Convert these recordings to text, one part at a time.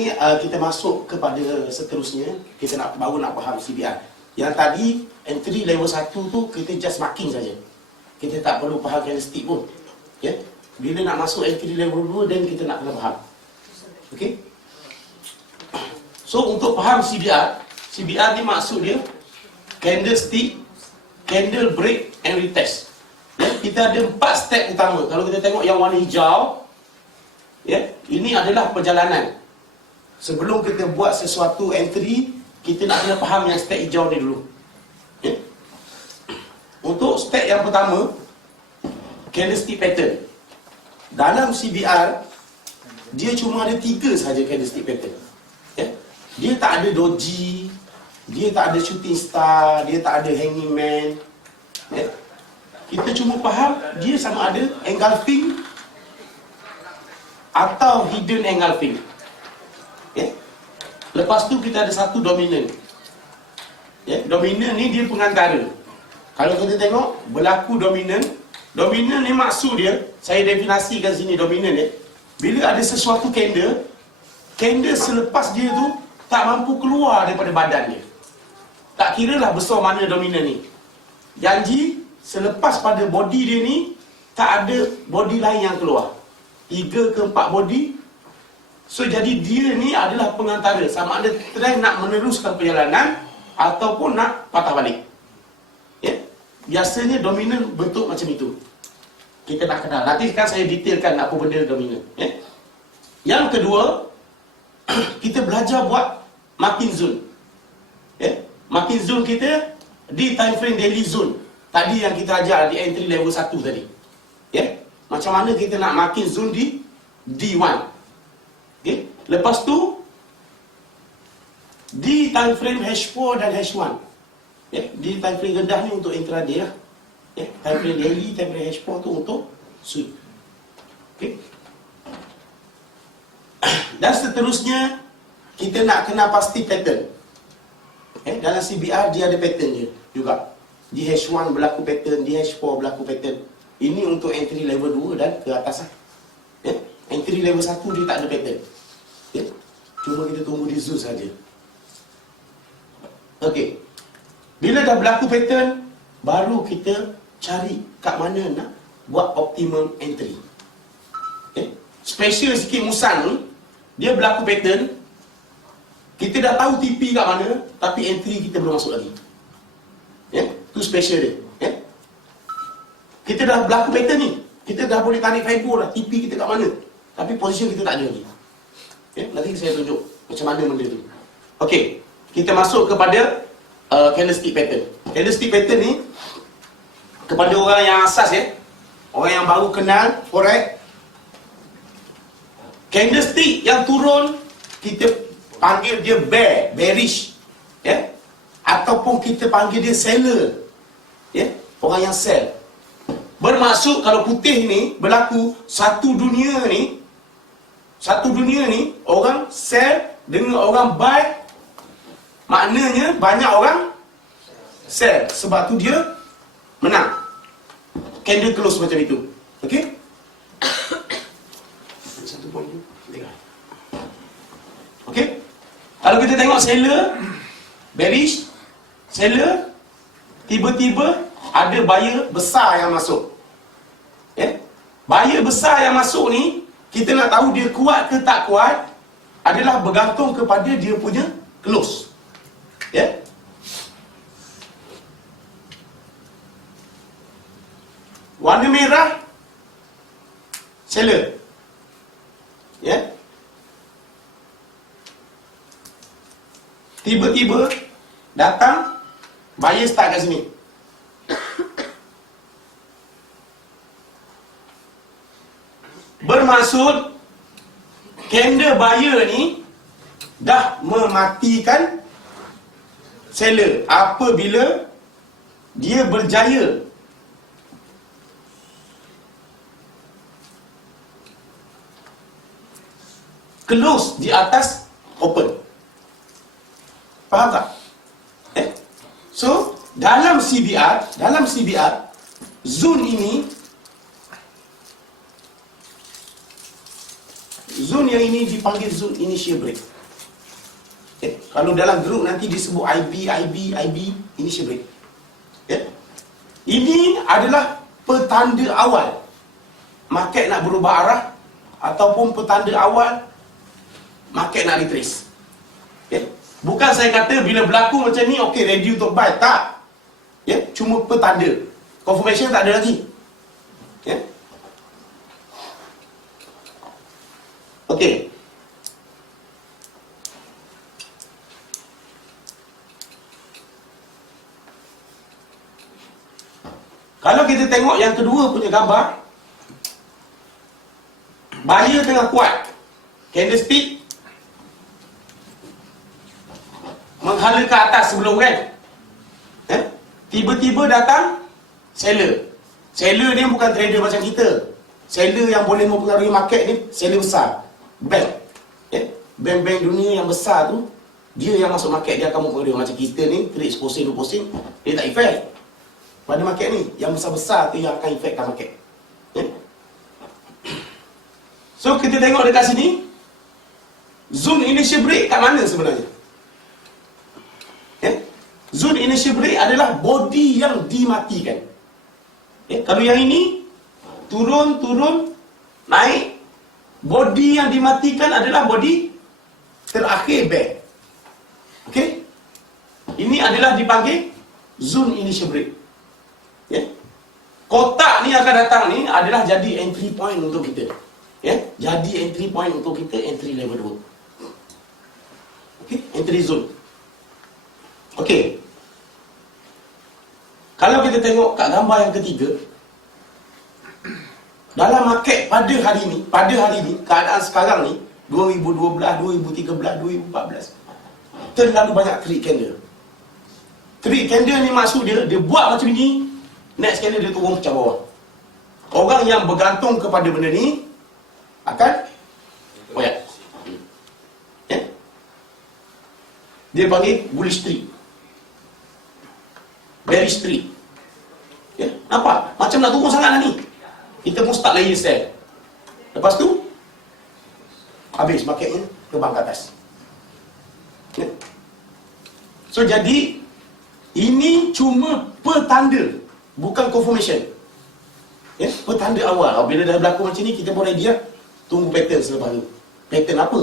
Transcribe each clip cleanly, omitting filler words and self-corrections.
ni kita masuk kepada seterusnya. Kita baru nak faham CBR. Yang tadi entry level 1 tu kita just marking saja. Kita tak perlu faham candlestick pun. Ya. Bila nak masuk entry level 2 then kita nak kena faham. Okey. So untuk faham CBR ni maksud dia candlestick, candle break and retest. Ya, kita ada 4 step utama. Kalau kita tengok yang warna hijau, ya, ini adalah perjalanan. Sebelum kita buat sesuatu entry, kita nak kena faham yang step hijau ni dulu. Ya. Untuk step yang pertama, candlestick pattern. Dalam CBR, dia cuma ada 3 saja candlestick pattern. Ya. Dia tak ada doji, dia tak ada shooting star, dia tak ada hanging man. Ya. Kita cuma faham dia sama ada engulfing atau hidden engulfing. Ya. Lepas tu kita ada satu dominant. Ya. Dominant ni dia pengantara. Kalau kita tengok berlaku dominant, dominant ni maksud dia, saya definisikan sini dominant ya. Bila ada sesuatu candle selepas dia tu tak mampu keluar daripada badan dia. Tak kira lah besar mana dominan ni. Janji selepas pada body dia ni tak ada body lain yang keluar. 3 ke 4 body. So jadi dia ni adalah pengantara. Sama ada trend nak meneruskan perjalanan ataupun nak patah balik. Ya? Biasanya dominan bentuk macam itu. Kita nak kenal. Nanti kan saya detailkan apa benda dominan. Ya? Yang kedua, kita belajar buat marking zone. Ya? Marking zone kita di time frame daily zone. Tadi yang kita ajar di entry level 1 tadi. Ya? Macam mana kita nak marking zone di D1. Okay? Lepas tu di time frame H4 dan H1. Ya? Di time frame rendah ni untuk intraday lah. Ya? Time frame daily, time frame H4 tu untuk sweep. Okay? Dan seterusnya kita nak kenal pasti pattern. Dalam CBR dia ada pattern je juga. Di H1 berlaku pattern, di H4 berlaku pattern. Ini untuk entry level 2 dan ke atas lah. Ya? Entry level 1 dia tak ada pattern. Ya? Cuma kita tunggu di zoom saja. Okey. Bila dah berlaku pattern, baru kita cari kat mana nak buat optimum entry. Special sikit Musan ni, dia berlaku pattern. Kita dah tahu TP kat mana, tapi entry kita belum masuk lagi. Ya, tu special dia. Ya. Kita dah berlaku pattern ni, kita dah boleh tarik fiber dah, TP kita kat mana, tapi position kita tak ada lagi. Ya, nanti saya tunjuk macam mana benda tu. Okey, kita masuk kepada candlestick pattern. Candlestick pattern ni kepada orang yang asas ya, orang yang baru kenal forex, candlestick yang turun kita panggil dia bearish, ya, ataupun kita panggil dia seller, ya, orang yang sell. Bermaksud kalau putih ni berlaku satu dunia ni orang sell dengan orang buy, maknanya banyak orang sell, sebab tu dia menang. Candle close macam itu. Okey? Satu poin ni. Okey? Kalau kita tengok seller bearish, seller tiba-tiba ada buyer besar yang masuk. Ya? Buyer besar yang masuk ni, kita nak tahu dia kuat ke tak kuat adalah bergantung kepada dia punya close. Ya? Warna merah seller. Ya? Tiba-tiba datang buyer start kat sini. Bermaksud candle buyer ni dah mematikan seller apabila dia berjaya close di atas open. Faham tak? So, dalam CBR, zone ini Zone yang ini dipanggil zone initial break. Kalau dalam grup nanti disebut IB initial break. Ini adalah petanda awal market nak berubah arah, ataupun petanda awal market nak retrace. Bukan saya kata bila berlaku macam ni, okey, ready untuk buy. Tak. Cuma petanda. Confirmation tak ada lagi. Okey. Kalau kita tengok yang kedua punya gambar, buyer tengah kuat, candlestick menghala ke atas sebelum kan, tiba-tiba datang seller. Seller ni bukan trader macam kita. Seller yang boleh mempengaruhi market ni seller besar, bank. Bank-bank dunia yang besar tu, dia yang masuk market, dia akan mempengaruhi. Macam kita ni trade 10% dia tak effect pada market ni. Yang besar-besar tu yang akan efekkan market. So kita tengok dekat sini, zone initial break kat mana sebenarnya? Zone initial break adalah body yang dimatikan. Kalau yang ini turun, naik, body yang dimatikan adalah body terakhir bear. Okey? Ini adalah dipanggil zone initial break. Kotak ni akan datang ni adalah jadi entry point untuk kita. Jadi entry point untuk kita, entry level 2. Okey, entry zone. Okey. Kalau kita tengok kat gambar yang ketiga, dalam market pada hari ni, keadaan sekarang ni 2012, 2013, 2014, terlalu banyak trade candle. Trade candle ni maksud dia buat macam ni, next candle dia turun pecah bawah. Orang yang bergantung kepada benda ni akan koyak. Dia panggil bullish tree, bearish tree. Nampak? Macam nak turun sangat lah ni. Kita pun start layer sell. Lepas tu habis marketnya terbang ke atas. So jadi ini cuma petanda, bukan confirmation. Petanda awal. Bila dah berlaku macam ni, kita boleh dia tunggu pattern selepas tu. Pattern apa?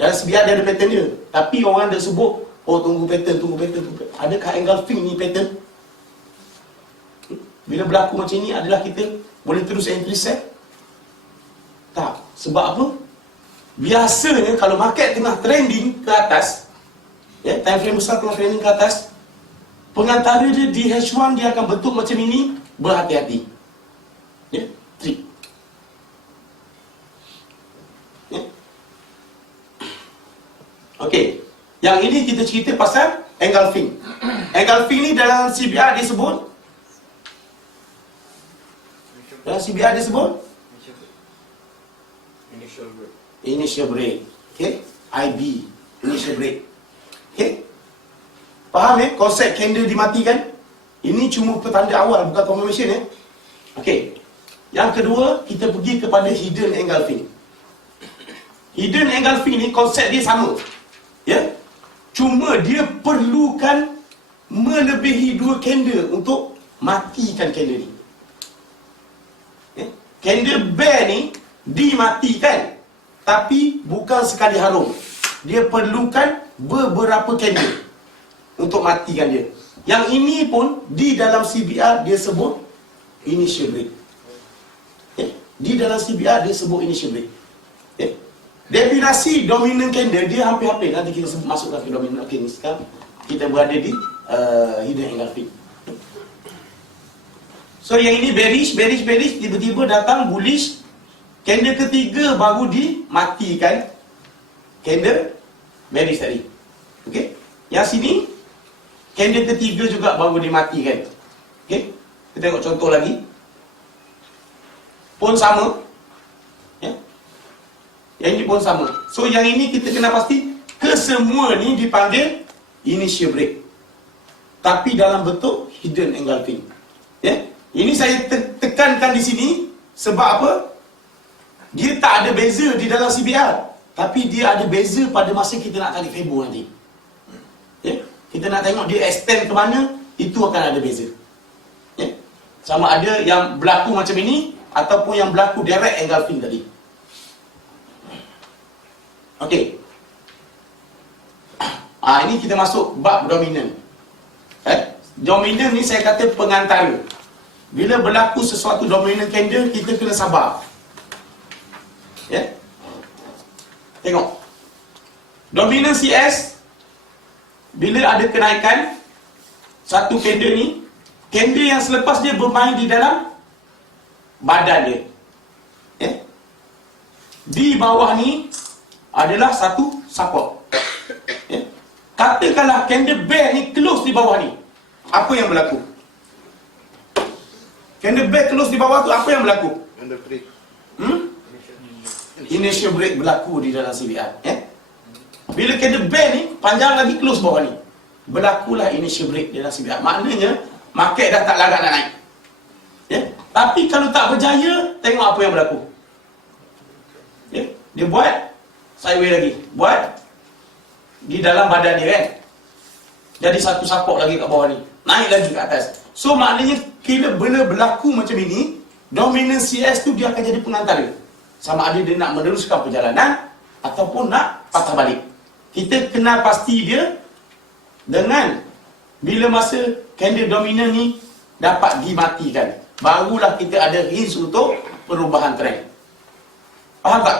Dalam sebiar dia ada pattern dia. Tapi orang dah sebut, oh tunggu pattern. Adakah engulfing ni pattern? Bila berlaku macam ni, adalah kita boleh terus entry set? Tak. Sebab apa? Biasanya kalau market tengah trending ke atas, time frame besar tengah trending ke atas, pengantara dia di H1 dia akan bentuk macam ini, berhati-hati. Trick. Okey. Yang ini kita cerita pasal engulfing. Engulfing ni dalam CBR disebut, initial break. Okey, IB, initial break. Okey. Faham konsep candle dimatikan? Ini cuma petanda awal, bukan confirmation Okey. Yang kedua, kita pergi kepada hidden engulfing. Hidden engulfing ni konsep dia sama. Cuma dia perlukan melebihi 2 candle untuk matikan candle ni. Candle bear ni dimatikan, tapi bukan sekali harum. Dia perlukan beberapa candle untuk matikan dia. Yang ini pun di dalam CBR dia sebut initial break. Di dalam CBR dia sebut initial break. Definisi dominant candle dia hampir-hampir. Nanti kita masukkan ke dominant. Okey, ni sekarang kita berada di hidden engulfing. So yang ini bearish, tiba-tiba datang bullish. Candle ketiga baru dimatikan candle bearish tadi. Okey. Yang sini candle ketiga juga baru dimatikan. Okey. Kita tengok contoh lagi. Pun sama. Yang ini pun sama. So yang ini kita kena pasti kesemua ni dipanggil initial break, tapi dalam bentuk hidden engulfing. Ini saya tekankan di sini sebab apa? Dia tak ada beza di dalam CBR, tapi dia ada beza pada masa kita nak tarik fibur nanti. Kita nak tengok dia extend ke mana, itu akan ada beza. Sama ada yang berlaku macam ini ataupun yang berlaku direct engulfing tadi. Okey. Ini kita masuk bab dominan. Dominan ni saya kata pengantara. Bila berlaku sesuatu dominan candle, kita kena sabar. Tengok. Dominan CS, bila ada kenaikan satu candle ni, candle yang selepas dia bermain di dalam badan dia. Di bawah ni adalah satu support. Katakanlah candle bear ni close di bawah ni, apa yang berlaku? Candle bear close di bawah tu, apa yang berlaku? Initial break berlaku di dalam CBR. Bila candle bear ni panjang lagi close bawah ni, berlakulah initial break di dalam CBR. Maknanya market dah tak larat nak naik. Tapi kalau tak berjaya, tengok apa yang berlaku. Dia buat sideways lagi, buat di dalam badan dia kan. Jadi satu support lagi kat bawah ni, naik lagi ke atas. So maknanya bila berlaku macam ini, dominant CS tu dia akan jadi pengantara. Sama ada dia nak meneruskan perjalanan ataupun nak patah balik. Kita kenal pasti dia dengan bila masa candle dominant ni dapat dimatikan, barulah kita ada hints untuk perubahan trend. Faham tak?